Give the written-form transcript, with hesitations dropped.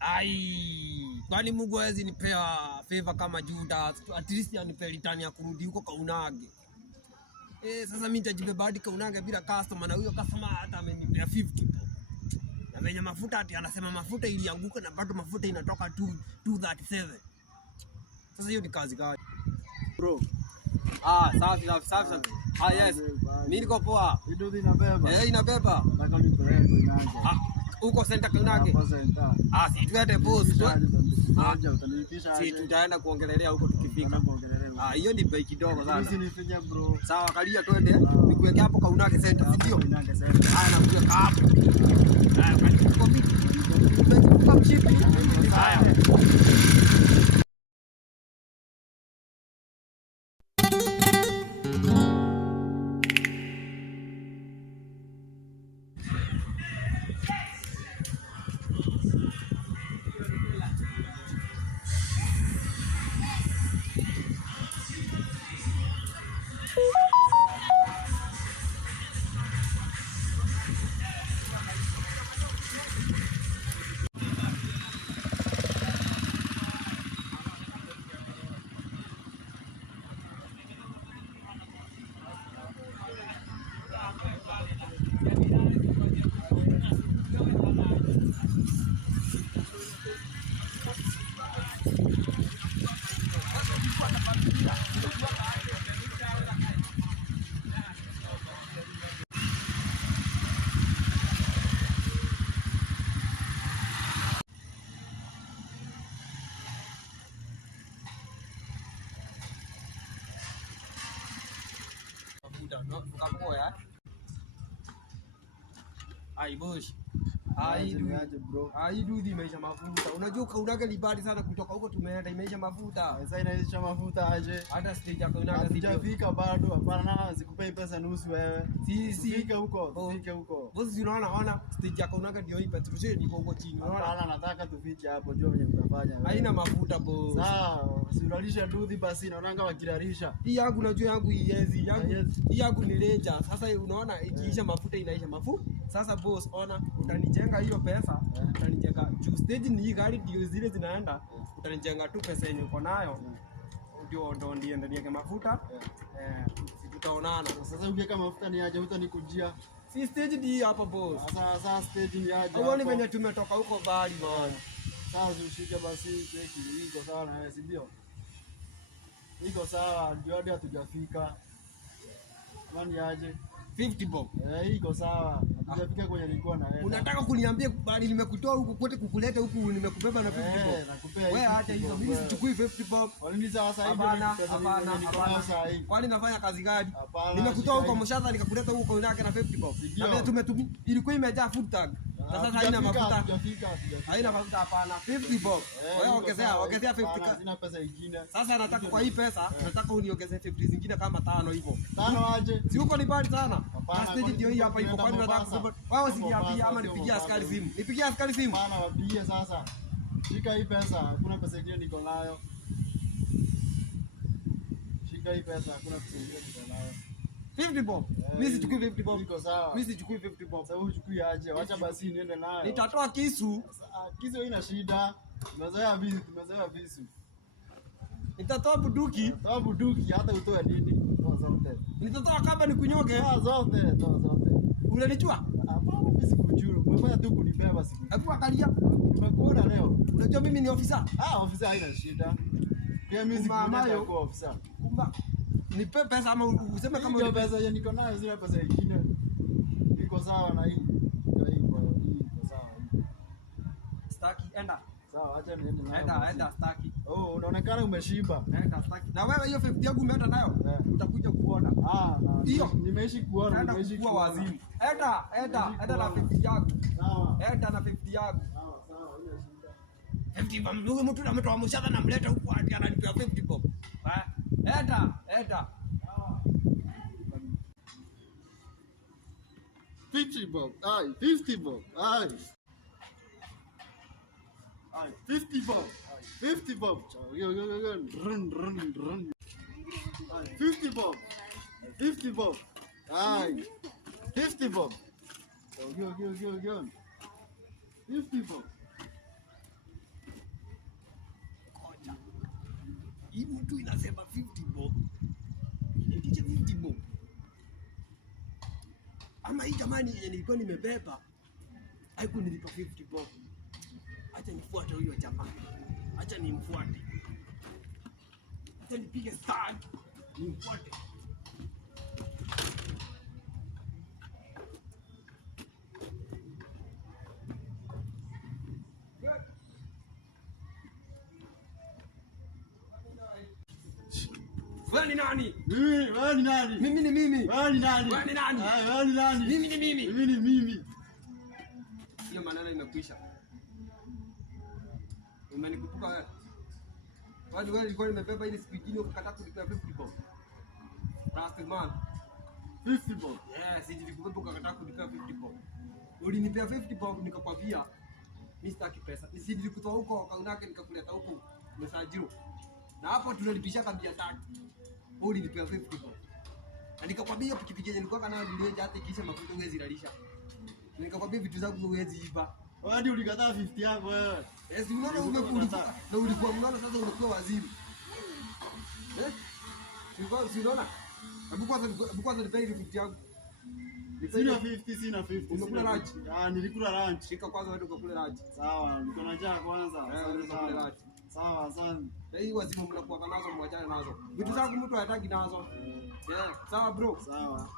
Ai, kwani Mungu hawezi nipea favor kama Judas? At least anipe return ya kurudi huko Kaunage. Sasa mimi nitajibeba hadi Kaunage bila customer, na huyo customer hata amenipea 50 po. Na venye mafuta ati anasema mafuta ilianguka na bado mafuta inatoka 237. Sasa hiyo ni kazi gani? Bro. Safi. Yes. Mimi niko poa. Ndio inabeba. Inabeba. Nataka nipeleke Kaunage. Uko center Kaunage? Hapo center. Si tuende boss. Utanipisha aje? Si tutaenda kuongelelea huko tukifika. Hiyo ni bei kidogo sana. Sisi nifinya bro. Sawa, kalia twende. Nikuweke hapo Kaunage center, si ndio? Kaunage center. Nakuweka hapo. Kwa mimi. Kwa mchipi. Haya. Ai boss. Dudhi imeisha mafuta. Unajua Kaunage ni mbali sana kutoka huko tumeenda, imeisha mafuta. Sasa inaisha mafuta aje? Hata stage ya Kaunage sijafika bado. Hapana, sikupei pesa nusu wewe. Fika huko, tufike huko. Boss unaona stage ya Kaunage ndio hii petrol station iko huko chini. Unaona nataka tufike hapo, jua venye tutafanya. Haina mafuta boss. Sawa, usilalisha Dudhi basi, naona wakilarisha. Hii yangu najua yangu iezi. Hii yangu ni Ranger. Sasa unaona ikiisha mafuta inaisha mafuta. Sasa boss, ona utanijenga hiyo pesa, utanijenga juu stage ni hii gari ndio zile zinaenda, utanijenga tu pesa yenye uko nayo, ndio niende mafuta. Tutaonana. Sasa ukiweka mafuta ni aje, utanikujia? Si stage ni hapa boss. Sasa stage ni aje? Uone venye tumetoka huko bali bwana. Sasa ushike basi, cheki iko sawa na wewe, si ndio? Iko sawa, ndio hadi hatujafika. Nani aje? 50 bob. Iko sawa. Hatujafika kwenye nilikuwa na wewe. Unataka kuniambia bali nimekutoa huku kote kukuleta huku nimekubeba na 50 bob. Nakupea. Wewe acha hizo, mimi sichukui 50 bob. Walini sasa hivi hapana. Kwani nafanya kazi gani? Nimekutoa huko Mshadha nikakuleta huko Kaunage na 50 bob. Na vile tumetumia ilikuwa imejaa food tag. Na sasa haina mafuta. Haina mafuta hapana. 50 bob. Wewe ongezea 50. Sina pesa nyingine. Sasa nataka kwa hii pesa, nataka uniongezee 50 zingine kama 5 hivyo. 5 aje? Si huko ni bali sana. Stage ndio hii hapa ipo, kwani nataka wewe usiniambie ama nipigie askari simu. Nipigie askari simu. Bana wapigie sasa. Shika hii pesa, hakuna pesa nyingine niko nayo. Shika hii pesa, hakuna pesa nyingine niko nayo. 50 bob. Mimi sichukui 50 bob. Niko sawa. Mimi sichukui 50 bob. Sasa uchukui aje? Wacha basi niende nayo. Nitatoa kisu. Kisu haina shida. Tumezoea visu. Nitatoa bunduki. Toa bunduki hata utoe nini? Toa zote. Nitatoa kama nikunyoge. Toa zote. Unanijua? Hapana, mimi sikujua. Umefanya tu kunibeba siku. Hebu angalia. Nimekuona leo. Unajua mimi ni ofisa? Ofisa haina shida. Pia mimi sikujua kwa ofisa. Kumba. Nipe pesa ama useme kama hiyo pesa yenye niko nayo, zile pesa nyingine. Iko sawa na hii. Iko sawa hii. Staki enda. Sawa, acha niende nayo. Enda staki. Unaonekana umeshiba. Enda staki. Na wewe hiyo 50 yangu umeenda nayo? Utakuja kuona. Hiyo nimeishi kuona, nimeishi kuwa wazimu. Enda na 50 yangu. Sawa. Enda na 50 yangu. Sawa, hiyo shida. 50 bob. Mtu ametoa Mshadha na mleta huku hadi ananipea 50 bob. Enda. 50 bob. 50 bob. 50 bob. 50 bob. Run. 50 bob. 50 bob. 50 bob. Go. 50 bob. mani yenye nilikuwa nimebeba haikunilipa 50 bob. Acha nifuate huyo jamaa. Acha nimfuate. Acha nipige start. Nimfuate. Wewe ni nani? Wewe ni nani? Mimi ni mimi. Wewe ni nani? Wewe ni nani? Wewe ni nani? Mimi ni mimi. Mimi ni mimi. Hiyo maneno imekwisha. Umenikutuka wewe. Wadi wewe ulikuwa nimebeba ile siku nyingine ukakataa kulipia 50 bob. Last man. 50 bob. Yes, nilikubeba ukakataa kulipia 50 bob. Ulinipea 50 bob nikakwambia mimi sitaki pesa. Nilikutoa huko kaunake nikakuleta huko mesajiro. Na hapo tunalipisha kabia 3. Ulinipea 50 bob. Na nikakwambia pikipiki yenye nilikuwa nayo niliacha hata ikisha mafuta huwezi lalisha. Nikakwambia vitu zangu huwezi iba. Hadi ulikataa 50 yako wewe. Yes, unaona umekuwa na ulikuwa mnaona sasa unakuwa wazimu. Unaona? Hebu kwanza nipe ile 50 yangu. Sina 50, sina 50. Umekula lunch? Nilikula lunch. Shika kwanza wewe ukakule lunch. Sawa, niko na njaa kwanza. Sawa. Sawa, asante. Na hii wazimu mnakuwa nazo mwachane nazo. Vitu zangu mtu hataki nazo. Sawa bro. Sawa.